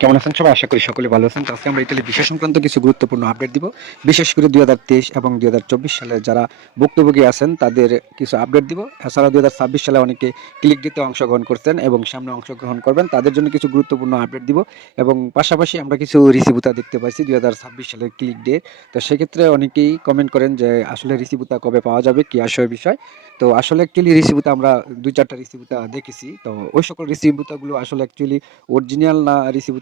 কেমন আছেন সবাই? আশা করি সকলে ভালো আছেন। আজকে আমরা ইতালি বিষয় সংক্রান্ত কিছু গুরুত্বপূর্ণ আপডেট দিব। বিশেষ করে দুই হাজার তেইশ এবং দুই হাজার চব্বিশ সালে যারা ভুক্তভোগী আছেন, তাদের কিছু আপডেট দিব। এছাড়া দুই হাজার ছাব্বিশ সালে অনেকে ক্লিক দিতে অংশগ্রহণ করছেন এবং সামনে অংশগ্রহণ করবেন। তাদের জন্য কিছু গুরুত্বপূর্ণ আপডেট দিব। এবং পাশাপাশি আমরা কিছু রিসিভুতা দেখতে পাইছি দুই হাজার ছাব্বিশ সালের ক্লিক ডে তো সেক্ষেত্রে অনেকেই কমেন্ট করেন যে, আসলে রিসিভুতা কবে পাওয়া যাবে? কি আসলে বিষয়? তো আসলে অ্যাকচুয়ালি রিসিভুতা আমরা দুই চারটা রিসিভুতা দেখেছি। তো ওই সকল রিসিভুতাগুলো আসলে অ্যাকচুয়ালি অরিজিনাল না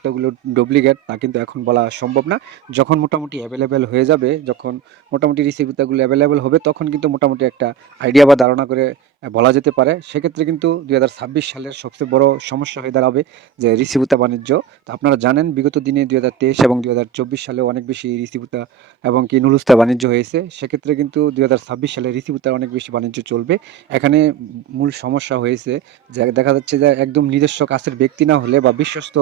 রিসিভুতাগুলো ডুপ্লিকেট, তা কিন্তু এখন বলা সম্ভব না। যখন মোটামুটি অ্যাভেলেবেল হয়ে যাবে, যখন মোটামুটি রিসিভিতাগুলো অ্যাভেলেবেল হবে, তখন কিন্তু মোটামুটি একটা আইডিয়া বা ধারণা করে বলা যেতে পারে। সেক্ষেত্রে কিন্তু দুই হাজার ছাব্বিশ সালের সবচেয়ে বড় সমস্যা হয়ে দাঁড়াবে যে রিসিভুতা বাণিজ্য। তো আপনারা জানেন, বিগত দিনে দুই হাজার তেইশ এবং দুই হাজার চব্বিশ সালে অনেক বেশি রিসিভুতা এবং কি নুলুস্তা বাণিজ্য হয়েছে। সেক্ষেত্রে কিন্তু দুই হাজার ছাব্বিশ সালে রিসিভুতার অনেক বেশি বাণিজ্য চলবে। এখানে মূল সমস্যা হয়েছে যে দেখা যাচ্ছে যে একদম নিজস্ব কাছের ব্যক্তি না হলে বা বিশ্বস্ত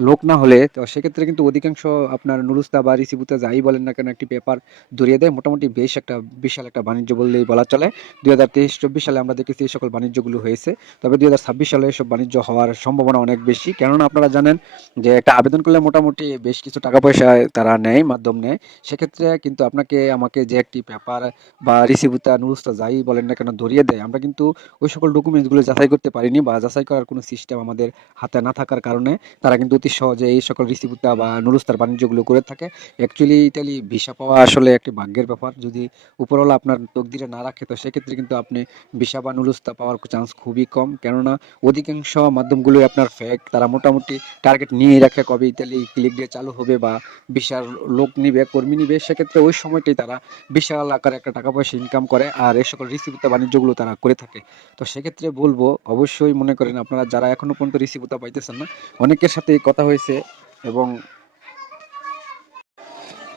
লোক না হলে, তো সেক্ষেত্রে কিন্তু অধিকাংশ আপনার নুরুস্তা বা রিসিবুতা যাই বলেন না কেন একটি পেপার ধরিয়ে দেয়। মোটামুটি বেশ একটা, বিশাল একটা বাণিজ্য বললেই বলা চলে। দুই হাজার তেইশ সালে আমরা দেখেছি এই সকল বাণিজ্যগুলো হয়েছে। তবে দুই হাজার ছাব্বিশ সালে এসব বাণিজ্য হওয়ার সম্ভাবনা অনেক বেশি। কেননা আপনারা জানেন যে একটা আবেদন করলে মোটামুটি বেশ কিছু টাকা পয়সা তারা নেয়, মাধ্যম নেয়। সেক্ষেত্রে কিন্তু আপনাকে আমাকে যে একটি পেপার বা রিসিবুতা নুরুস্তা যাই বলেন না কেন ধরিয়ে দেয়। আমরা কিন্তু ওই সকল ডকুমেন্টসগুলো যাচাই করতে পারিনি বা যাচাই করার কোনো সিস্টেম আমাদের হাতে না থাকার কারণে তারা কিন্তু অতি সহজে এই সকল রিসিভুতা বা নুরুস্তার বাণিজ্যগুলো করে থাকে। অ্যাকচুয়ালি ইতালি ভিসা পাওয়া আসলে একটি ভাগ্যের ব্যাপার। যদি উপরওয়ালা আপনার তকদিরে না রাখে, তো সেক্ষেত্রে কিন্তু আপনি ভিসা নুরুস্তা পাওয়ার চান্স খুবই কম। কেননা অধিকাংশ মাধ্যমগুলোই আপনার ফেক তারা মোটামুটি টার্গেট নিয়ে রাখে কবে ইতালি ক্লিক দিয়ে চালু হবে বা বিশাল লোক নিবে, কর্মী নিবে। সেক্ষেত্রে ওই সময়টাই তারা বিশাল আকারে একটা টাকা পয়সা ইনকাম করে আর এই সকল রিসিভুতা বাণিজ্যগুলো তারা করে থাকে। তো সেক্ষেত্রে বলব, অবশ্যই মনে করেন আপনারা যারা এখনও পর্যন্ত রিসিভুতা পাইতেছেন না, অনেকের সাথে কথা হয়েছে এবং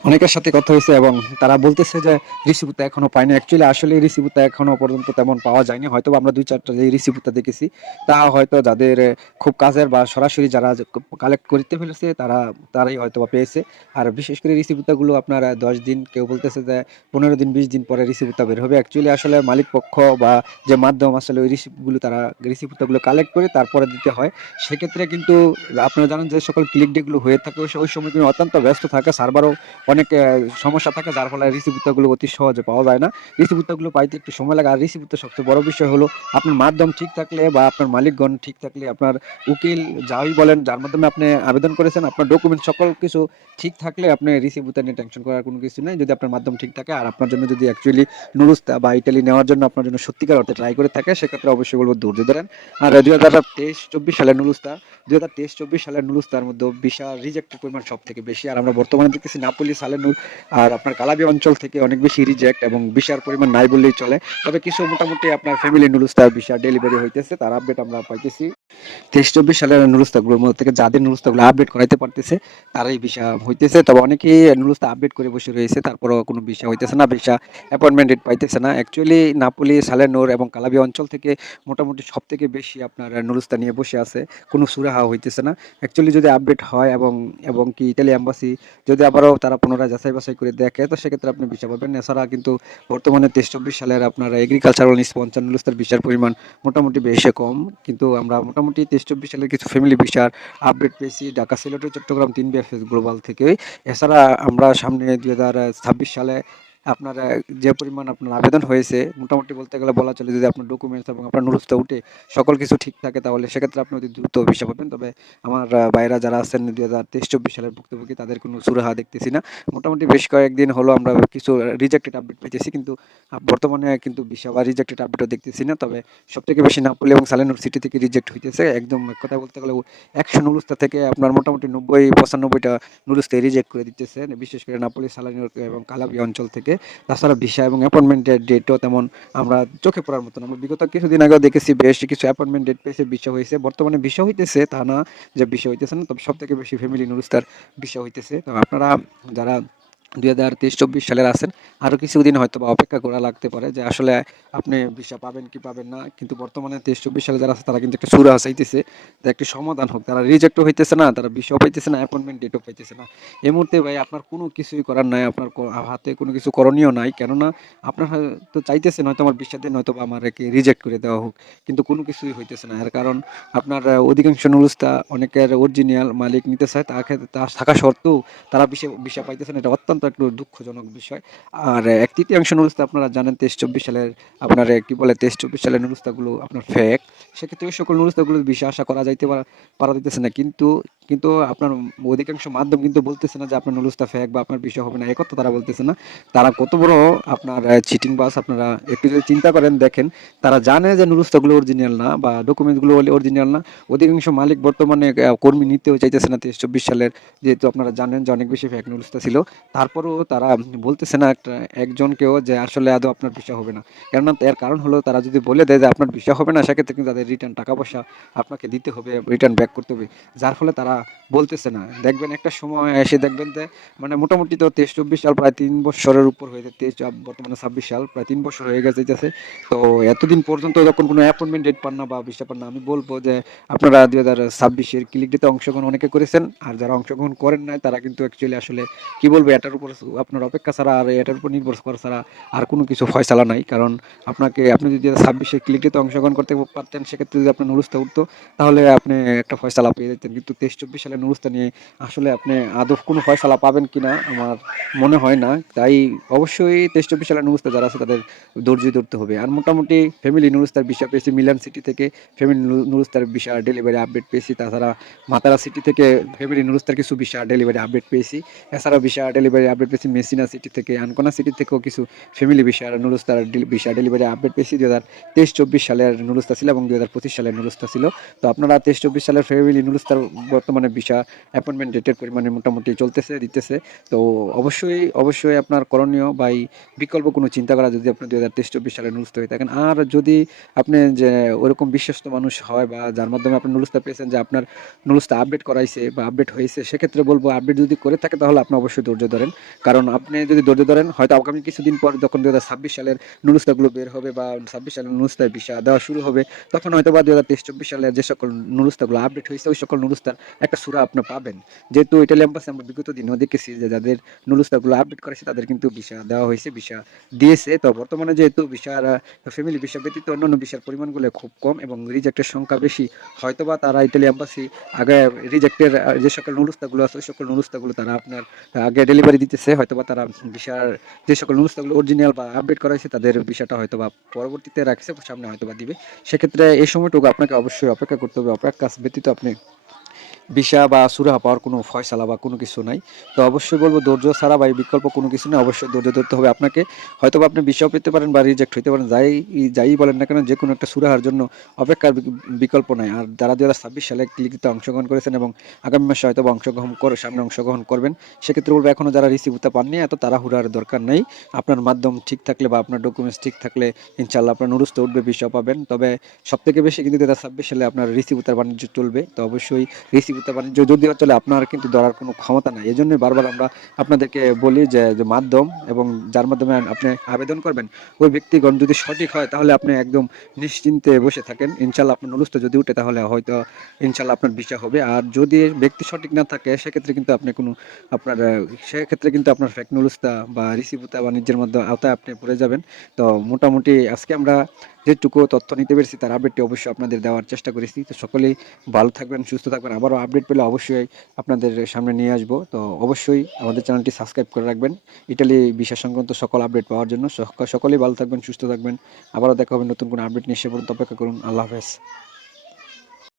অনেকের সাথে কথা হয়েছে এবং তারা বলতেছে যে রিসিভুতা এখনও পায়নি। অ্যাকচুয়ালি আসলে রিসিভুতা এখনও পর্যন্ত তেমন পাওয়া যায়নি। হয়তো আমরা দুই চারটা যে রিসিভুতা দেখেছি, তা হয়তো যাদের খুব কাজের বা সরাসরি যারা কালেক্ট করতে ফেলেছে, তারা, তারাই হয়তো বা পেয়েছে। আর বিশেষ করে রিসিভুতাগুলো আপনার দশ দিন কেউ বলতেছে যে পনেরো দিন, বিশ দিন পরে রিসিভুতা বের হবে। অ্যাকচুয়ালি আসলে মালিক পক্ষ বা যে মাধ্যম আসলে ওই রিসিভগুলো তারা রিসিভুতাগুলো কালেক্ট করে তারপরে দিতে হয়। সেক্ষেত্রে কিন্তু আপনারা জানেন যে সকল ক্লিক ডেগুলো হয়ে থাকে, ওই সময় কিন্তু অত্যন্ত ব্যস্ত থাকে। সার্ভারও অনেক সমস্যা থাকে, যার ফলে রিসিভুতাগুলো অতি সহজে পাওয়া যায় না। রিসিভুতাগুলো পাইতে একটু সময় লাগে। আর রিসিভুতার সবচেয়ে বড় বিষয় হলো, আপনার মাধ্যম ঠিক থাকলে বা আপনার মালিকগণ ঠিক থাকলে, আপনার উকিল যাই বলেন, যার মাধ্যমে আপনি আবেদন করেছেন, আপনার ডকুমেন্ট সকল কিছু ঠিক থাকলে আপনি রিসিভুতা নিয়ে টেনশন করার কোনো কিছু নেই। যদি আপনার মাধ্যম ঠিক থাকে, আর আপনার জন্য যদি অ্যাকচুয়ালি নুরুস্তা বা ইটালি নেওয়ার জন্য আপনার জন্য সত্যিকার অর্থে ট্রাই করে থাকে, সেক্ষেত্রে অবশ্যই বলব ধৈর্য ধরেন। আর দুই হাজার তেইশ, চব্বিশ সালের নুরুস্তা, দুই হাজার তেইশ, চব্বিশ সালের নুরুস্তার মধ্যে বিশাল রিজেক্টের পরিমাণ সব থেকে বেশি। আর আমরা বর্তমানে দেখতেছি নাপলি সালের নুর আর আপনার কালাবি অঞ্চল থেকে অনেক বেশি রিজেক্ট এবং বিশার পরিমাণ নাই বললেই চলে। তবে কিছু মোটামুটি আপনার ফ্যামিলি নুরুস্তার বিশাল ডেলিভারি হইতেছে, তার আপডেট আমরা পাইতেছি। তেইশ, চব্বিশ সালের নুরুস্তাগুলোর মধ্যে থেকে যাদের নুরুস্তাগুলো আপডেট করাইতে পারতেছে, তারাই ভিসা হইতেছে। তবে অনেকেই নুরুস্তা আপডেট করে বসে রয়েছে, তারপরও কোনো ভিসা হইতেছে না ভিসা অ্যাপয়েন্টমেন্ট ডেট পাইতেছে না। অ্যাকচুয়ালি নাপলি সালেনুর এবং কালাবি অঞ্চল থেকে মোটামুটি সব থেকে বেশি আপনার নুরুস্তা নিয়ে বসে আছে, কোনো সুরাহা হইতেছে না। অ্যাকচুয়ালি যদি আপডেট হয় এবং এবং কি ইতালি অ্যাম্বাসি যদি আবারও তারা পুনরায় যাচাই বাছাই করে দেখে, তো সেক্ষেত্রে আপনি ভিসা পাবেন। এছাড়া কিন্তু বর্তমানে তেইশ চব্বিশ সালের আপনার এগ্রিকালচারাল নিস নুরুস্তার ভিসার পরিমাণ মোটামুটি বেশি কম। কিন্তু আমরা মোটামুটি তেইশ চব্বিশ সালের কিছু ফ্যামিলি বিচার আপডেট পেয়েছি। ঢাকা সিলেটের চট্টগ্রাম তিন বিএফএস গ্লোবাল থেকে। এছাড়া আমরা সামনে দুই হাজার ছাব্বিশ সালে আপনার যে পরিমাণ আপনার আবেদন হয়েছে, মোটামুটি বলতে গেলে বলা চলে যদি আপনার ডকুমেন্টস এবং আপনার নুরুস্তা উঠে সকল কিছু ঠিক থাকে, তাহলে সেক্ষেত্রে আপনি অতি দ্রুত ভিসা পাবেন। তবে আমার ভাইরা যারা আছেন দুই হাজার তেইশ চব্বিশ সালের ভুক্তভোগী, তাদের কোনো সুরাহা দেখতেছি না। মোটামুটি বেশ কয়েকদিন হলো আমরা কিছু রিজেক্টেড আপডেট পেয়েছি কিন্তু বর্তমানে কিন্তু ভিসা বা রিজেক্টেড আপডেটও দেখতেছি না। তবে সব থেকে বেশি নাপলি এবং সালেনুর সিটি থেকে রিজেক্ট হইতেছে। একদম এক কথা বলতে গেলে একশো নুরুস্তা থেকে আপনার মোটামুটি নব্বই পঁচানব্বইটা নুরুস্তাই রিজেক্ট করে দিতেছে বিশেষ করে নাপলি সালানুর এবং কালাবি অঞ্চল থেকে। তাছাড়া ভিসা এবং অ্যাপয়েন্টমেন্টের ডেটও তেমন আমরা চোখে পড়ার মতন। আমরা বিগত কিছুদিন আগেও দেখেছি বেশ কিছু অ্যাপয়েন্টমেন্ট ডেট পেয়েছে বিষয় হয়েছে। বর্তমানে বিষয় হইতেছে তা না যে বিষয় হইতেছে না, তবে সব থেকে বেশি ফ্যামিলি নুরুস্তার বিষয় হইতেছে। তো আপনারা যারা দুই হাজার তেইশ, চব্বিশ সালের আছেন। আরও কিছুদিন হয়তো বা অপেক্ষা করা লাগতে পারে যে আসলে আপনি ভিসা পাবেন কি পাবেন না। কিন্তু বর্তমানে তেইশ, চব্বিশ সালে যারা আছে, তারা কিন্তু একটা সুরা চাইতেছে যে একটি সমাধান হোক। তারা রিজেক্টও হইতেছে না, তারা ভিসাও পাইতেছে না অ্যাপয়েন্টমেন্ট ডেটও পাইতেছে না। এই মুহূর্তে ভাই আপনার কোনো কিছুই করার নাই, আপনার হাতে কোনো কিছু করণীয় নাই। কেননা আপনার হয়তো চাইতেছেন হয়তো আমার বিশ্বাস দিন হয়তো আমার একে রিজেক্ট করে দেওয়া হোক। কিন্তু কোনো কিছুই হইতেছে না। এর কারণ আপনার অধিকাংশ নুরুস্তা অনেকের অরিজিনাল মালিক নিতে চায়। তাকে থাকা সত্ত্বেও তারা বিষয় বিষয় পাইতেছেন এটা অত্যন্ত একটু দুঃখজনক বিষয়। আর এক তৃতীয়াংশ নুরুস্তা আপনারা জানেন, তেইশ চব্বিশ সালের আপনার কি বলে, তেইশ চব্বিশ সালের নুরুস্তাগুলো আপনার ফেক সেক্ষেত্রে ওই সকল নুরুস্তাগুলোর বিষয়ে আশা করা যাইতে পারা পারা দিতেছে না। কিন্তু কিন্তু আপনার অধিকাংশ মাধ্যম কিন্তু বলতেছে না যে আপনার নুরুস্তা ফেক বা আপনার বিষয় হবে না একথা তারা বলতেছে না। তারা কত বড় আপনার চিটিং বাস আপনারা, একটু যদি চিন্তা করেন, দেখেন, তারা জানে যে নুরুস্তাগুলো অরিজিনাল না বা ডকুমেন্টসগুলো অরিজিনাল না। অধিকাংশ মালিক বর্তমানে কর্মী নিতেও চাইতেছে না তেইশ চব্বিশ সালের, যেহেতু আপনারা জানেন যে অনেক বেশি ফেক নুরুস্তা ছিল। তারপরেও তারা বলতেছে না একটা, একজনকেও যে আসলে আদৌ আপনার বিষয় হবে না। কেননা এর কারণ হলো, তারা যদি বলে দেয় যে আপনার বিষয় হবে না, সেক্ষেত্রে কিন্তু তাদের রিটার্ন টাকা পয়সা আপনাকে দিতে হবে রিটার্ন ব্যাক করতে হবে। যার ফলে তারা বলতেছে না। দেখবেন একটা সময় এসে দেখবেন যে মানে মোটামুটি তো তেইশ, চব্বিশ সাল প্রায় তিন বছরের উপর হয়ে যায়, তেইশ বর্তমানে ছাব্বিশ সাল, প্রায় তিন বছর হয়ে গেছে যেতেছে তো এতদিন পর্যন্ত যখন কোনো অ্যাপয়েন্টমেন্ট ডেট পান না বা বিষয় পান না, আমি বলব যে, আপনারা দুই হাজার ছাব্বিশের ক্লিক ডেতে অংশগ্রহণ অনেকে করেছেন, আর যারা অংশগ্রহণ করেন নাই, তারা কিন্তু অ্যাকচুয়ালি আসলে কি বলব, এটার উপর আপনার অপেক্ষা ছাড়া আর এটার উপর নির্ভর করা ছাড়া আর কোনো কিছু ফয়সালা নাই। কারণ আপনাকে, আপনি যদি ছাব্বিশের ক্লিক ডেতে অংশগ্রহণ করতে পারতেন, সেক্ষেত্রে যদি আপনার নুরুস্তা উঠতো, তাহলে আপনি একটা ফয়সালা পেয়ে যেতেন। কিন্তু তেইশ চব্বিশ সালে নুরুস্তা নিয়ে আসলে আপনি আদৌ কোনো ফয়সালা পাবেন কিনা আমার মনে হয় না। তাই অবশ্যই তেইশ চব্বিশ সালের নুরুস্তা যারা আছে তাদের ধৈর্য ধরতে হবে। আর মোটামুটি ফ্যামিলি নুরুস্তার বিষয় পেয়েছি, মিলান সিটি থেকে ফ্যামিলি নুরুস্তার বিষয় ডেলিভারি আপডেট পেয়েছি। তাছাড়া মাতারা সিটি থেকে ফ্যামিলি নুরুস্তার কিছু বিষয় ডেলিভারি আপডেট পেয়েছি। এছাড়াও বিষয় ডেলিভারি আপডেট পেয়েছি মেসিনা সিটি থেকে, আনকোনা সিটি থেকেও কিছু ফ্যামিলি বিষয় নুরুস্তার বিষয় ডেলিভারি আপডেট পেয়েছি। দু হাজার তেইশ চব্বিশ সালের নুরুস্তা ছিল এবং দু হাজার পঁচিশ সালের নুরুস্তা ছিল। তো আপনারা তেইশ চব্বিশ সালের ফ্যামিলি নুরুস্তার বর্তমানে বিষয় অ্যাপয়েন্টমেন্ট ডেটের পরিমাণে মোটামুটি চলতেছে, দিতেছে। তো অবশ্যই অবশ্যই আপনার করণীয় বা বিকল্প কোনো চিন্তা করা যদি আপনি দু হাজার তেইশ চব্বিশ সালে নুরুস্ত হয়ে থাকেন, আর যদি আপনি যে ওরকম বিশ্বস্ত মানুষ হয় বা যার মাধ্যমে আপনি নুরুস্তা পেয়েছেন যে আপনার নুরুস্তা আপডেট করাইছে বা আপডেট হয়েছে, সেক্ষেত্রে বলব আপডেট যদি করে থাকে তাহলে আপনি অবশ্যই ধৈর্য ধরেন। কারণ আপনি যদি ধৈর্য ধরেন, হয়তো আগামী কিছুদিন পর যখন দু হাজার ছাব্বিশ সালের নুরুস্তাগুলো বের হবে বা ছাব্বিশ সালের নুরুস্তায় বিষয় দেওয়া শুরু হবে, তখন হয়তো বা দু হাজার তেইশ চব্বিশ সালে যে সকল নুরুস্তাগুলো আপডেট হয়েছে, ওই সকল নুরুস্তার একটা সুরা আপনি পাবেন। যেহেতু ইটালি অ্যাম্বাসে আমরা বিগত দিনেও দেখেছি যে যাদের নুরুস্তাগুলো আপডেট করেছে, তাদের কিন্তু ভিসা দেওয়া হয়েছে, ভিসা দিয়েছে। তো বর্তমানে যেহেতু ভিসার ফ্যামিলি ভিসা ব্যতীত অন্যান্য ভিসার পরিমাণগুলো খুব কম এবং রিজেক্টের সংখ্যা বেশি, হয়তোবা তারা ইটালি অ্যাম্বাসি আগে রিজেক্টের যে সকল নুরুস্তাগুলো আছে, ওই সকল নুরুস্তাগুলো তারা আপনার আগে ডেলিভারি দিতেছে। হয়তোবা তারা ভিসার যে সকল নুরুস্তাগুলো অরিজিনাল বা আপডেট করা হয়েছে, তাদের ভিসাটা হয়তোবা পরবর্তীতে রাখছে সামনে হয়তোবা দিবে। সেক্ষেত্রে এই সময়টুকু আপনাকে অবশ্যই অপেক্ষা করতে হবে। অপেক্ষা ব্যতীত আপনি ভিসা বা সুরাহা পাওয়ার কোনো ফয়সালা বা কোনো কিছু নাই। তো অবশ্যই বলব, ধৈর্য ছাড়া বা বিকল্প কোনো কিছু নেই। অবশ্যই ধৈর্য ধরতে হবে আপনাকে। হয়তো আপনি ভিসাও পেতে পারেন বা রিজেক্ট হইতে পারেন। যাই যাই বলেন না কেন যে কোনো একটা সুরাহার জন্য অপেক্ষার বিকল্প নাই। আর যারা দু হাজার ছাব্বিশ সালে ক্লিকিতে অংশগ্রহণ করেছেন এবং আগামী মাসে হয়তো অংশগ্রহণ করে, সামনে অংশগ্রহণ করবেন, সেক্ষেত্রে বলব এখনও যারা রিসিভ হতে পাননি, এত তাড়াহুড়ার দরকার নেই। আপনার মাধ্যম ঠিক থাকলে বা আপনার ডকুমেন্টস ঠিক থাকলে ইনশাল্লাহ আপনার নুরুস্ত উঠবে ভিসা পাবেন। তবে সব থেকে বেশি কিন্তু দু হাজার ছাব্বিশ সালে আপনার রিসিভ উত্তর বাণিজ্য চলবে। তো অবশ্যই রিসিভ উত্তর বাণিজ্য যদিও চলে, আপনার কিন্তু ধরার কোনো ক্ষমতা নাই। এই জন্যই বারবার আমরা আপনাদেরকে বলি যে মাধ্যম এবং যার মাধ্যমে আপনি আবেদন করবেন, ওই ব্যক্তিগণ যদি সঠিক হয়, তাহলে আপনি একদম নিশ্চিন্তে বসে থাকেন। ইনশাল্লাহ আপনার নুরুস্ত যদি উঠে, তাহলে হয়তো ইনশাল্লাহ আপনার ভিসা হবে। আর যদি ব্যক্তি সঠিক না থাকে, সেক্ষেত্রে কিন্তু আপনি কোনো আপনার সেক্ষেত্রে কিন্তু আপনার ফেক নুরুস্তা বা রিসিভুতা বাণিজ্যের মধ্যে আওতায় আপনি পড়ে যাবেন। তো মোটামুটি আজকে আমরা যেটুকু তথ্য নিতে পেরেছি, তার আপডেটটি অবশ্যই আপনাদের দেওয়ার চেষ্টা করেছি। তো সকলেই ভালো থাকবেন, সুস্থ থাকবেন। আবারও আপডেট পেলে অবশ্যই আপনাদের সামনে নিয়ে আসব। তো অবশ্যই আমাদের চ্যানেলটি সাবস্ক্রাইব করে রাখবেন। ইটালি বিষয় সংক্রান্ত সকল আপডেট পাওয়ার জন্য সক- সকলেই ভালো থাকবেন, সুস্থ থাকবেন। আবারও দেখা হবে নতুন কোনো আপডেট নিয়ে সে পর্যন্ত অপেক্ষা করুন। আল্লাহ হাফেজ।